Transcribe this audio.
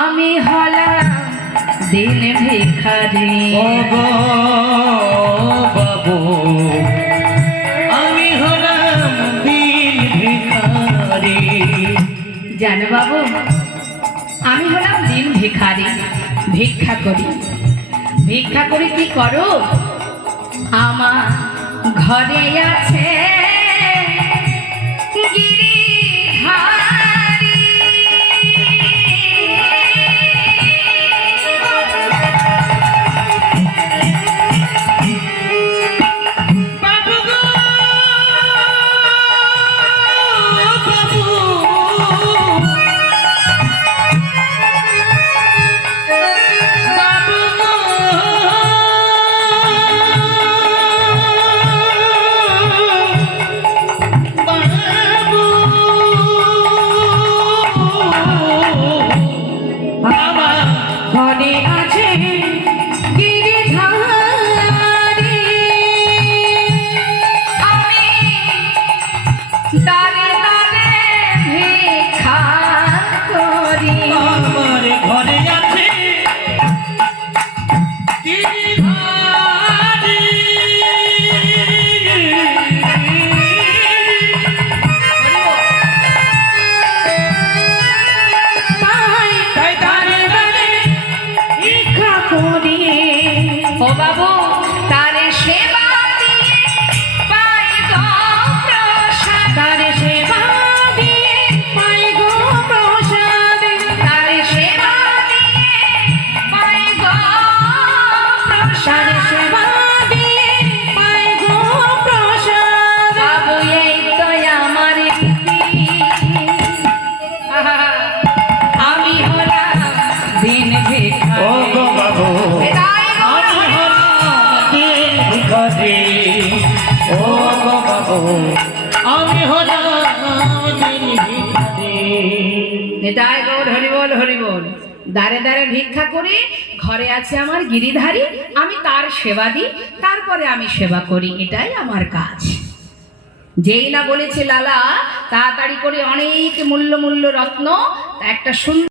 আমি হলাম দিন ভিখারি ওগো বাবু আমি হলাম দিন ভিখারি। জানো বাবু, আমি হলাম দিন ভিখারি, ভিক্ষা করি। ভিক্ষা করে কি করো? আমার ঘরে আছে গিরিধারী। দাঁড়ে দাঁড়ে ভিক্ষা করি। আমার ঘরে আছে গিরিধারী। তাই দাঁড়ে দাঁড়ে ভিক্ষা করি। ও বাবু, তারে সেবা দিয়ে পাই গো প্রসাদ। তারে সেবা দিয়ে পাই গো প্রসাদ। তারে সেবা দিয়ে পাই গো প্রসাদ। সেবা দিয়ে পাই গো প্রসাদ। বাবু, এই তো আমার রীতি। আমি হলাম দিন ভিখারি। ওগো বাবু আমি হলাম দিন ভিখারি। ওগো বাবু আমি হলাম দিন ভিখারি। নিতাই গৌর হরি বল, হরি বল। দাঁড়ে দাঁড়ে ভিক্ষা করে ঘরে আছে আমার গিরিধারী, আমি তার সেবা দিই, তারপরে আমি সেবা করি, এটাই আমার কাজ। যেই না বলেছে লালা তাড়াতাড়ি করে অনেক মূল্য মূল্য রত্ন একটা সুন্দর